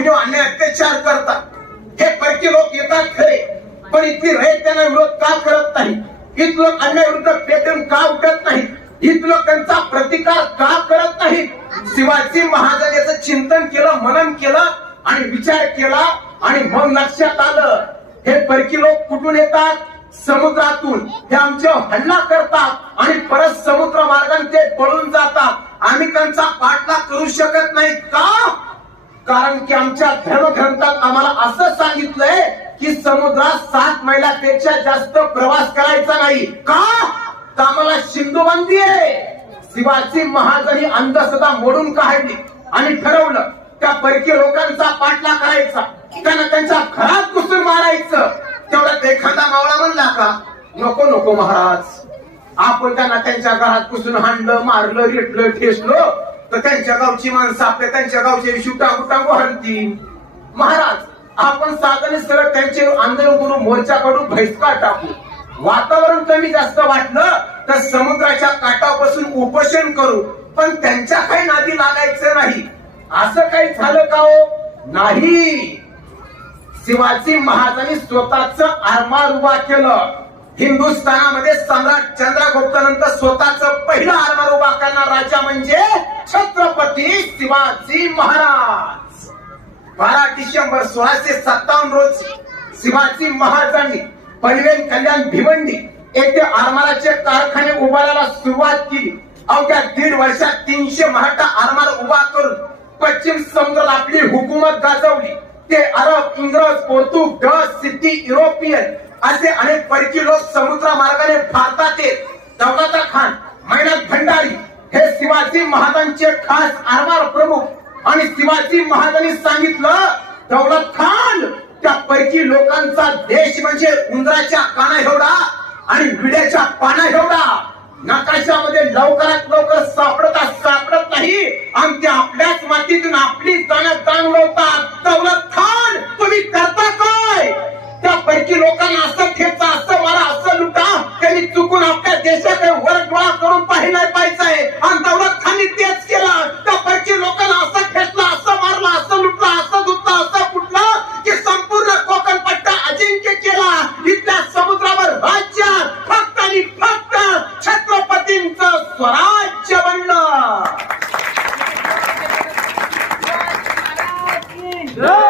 बहिणी अन्याय अत्याचार करतात. हे पैकी लोक येतात खरे पण इथली रयत त्यांना विरोध का करत नाही? इथ लोक अन्याय विरुद्ध पेटून का उठत नाही? इथ लोकांचा प्रतिकार का करत नाही? शिवाजी महाराजांचं चिंतन केलं मनन केलं आणि विचार केला आणि मग लक्षात आलं हे परकी लोक कुठून येतात? समुद्रातून. हे आमच्यावर हल्ला करतात आणि परत समुद्र मार्गाने ते पळून जातात. आम्ही त्यांचा पाठलाग करू शकत नाही. कारण की आमच्या धर्मग्रंथात आम्हाला असं सांगितलंय की समुद्रात सात मैलापेक्षा जास्त प्रवास करायचा नाही. का? तर आम्हाला सिंधुबंदी आहे. शिवाजी महाजनी अंधश्रद्धा मोडून काढली आणि ठरवलं त्या परकीय लोकांचा पाठला करायचा. त्यांना त्यांच्या घरात घुसून मारायचं. तेवढ्यात एखादा मावळा म्हणला का नको नको महाराज. आपण त्यांना त्यांच्या घरात घुसून हाणलं मारलं रेटलं ठेसलो तर त्यांच्या गावची माणसं आपल्या त्यांच्या गावच्या विषयी टाकू टाकू हाणतील. महाराज आपण साधन सरळ त्यांचे आंदोलन करून मोर्चा काढू बहिष्कार टाकू. वातावरण कमी जास्त वाटलं तर समुद्राच्या काठापासून उपोषण करू. पण त्यांच्या काही नादी लागायचं नाही. असं काही झालं का हो? नाही. शिवाजी महाराजांनी स्वतःच आरमार उभा केलं. हिंदुस्थानामध्ये सम्राट चंद्रगुप्तानंतर स्वतःच पहिला आरमार उभा करणार राजा म्हणजे छत्रपती शिवाजी महाराज. बारा डिसेंबर सोळाशे सत्तावन्न रोजी शिवाजी महाराजांनी पनवेल कल्याण भिवंडी येथे आरमाराचे कारखाने उभारायला सुरुवात केली. अवघ्या दीड वर्षात तीनशे महाटा आरमार उभा करून पश्चिम समुद्रात आपली हुकूमत गाजवली. ते अरब इंग्रज पोर्तुगज सिद्धी युरोपियन असे अनेक परकीय लोक समुद्र मार्गाने भारतात येत. दौलता खान मैनात भंडारी हे शिवाजी महाराजांचे खास आरमार प्रमुख आणि शिवाजी महाराजांनी सांगितलं दौलत खान त्या पैकी लोकांचा देश म्हणजे उंदराच्या काना एवढा आणि विड्याच्या पाना एवढा. पैकी लोकांना असं खेचा असं मारा असं लुटा त्यांनी चुकून आपल्या देशाकडे गोळा करून पाहिला पाहिजे आहे आणि दौलत खाली तेच केला. त्या पैकी लोकांना असं ठेचला असं मारला असं लुटला असं धुतला असं फुटला की संपूर्ण कोकण पट्टा अजिंक्य केला. इथल्या समुद्रावर राज्य फक्त आणि फक्त छत्रपतींच स्वराज्य बनलं. Yeah.